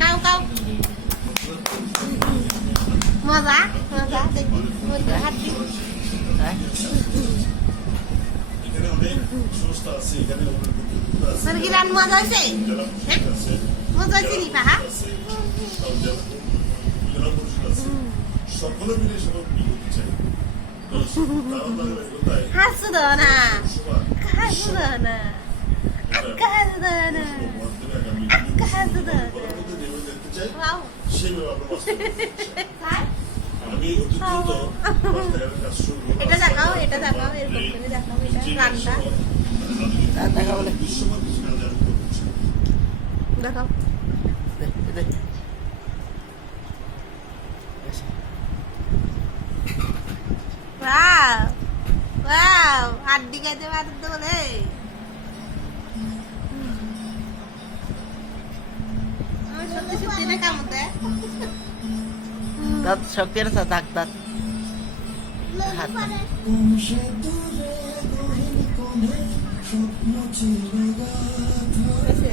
cow cow মজা মজা দেখি হাঁটি মুরগিরান মজা হয়েছে হ্যাঁ মজা হয়েছে নি পাহা হাসু দাও না হাসু দাও না আক্কা হাসু দাও না আক্কা হাসু দাও না এটা দেখাও এটা দেখাও এরকম করে দেখাও এটা রান্না দেখাও বলে দেখাও ওয়াও ওয়াও আড্ডি খাইতে পারতে বলে আমি সত্যি সত্যি না কেমন দেয় দাঁত শক্তি আছে দাঁত দাঁত হাত হয়েছে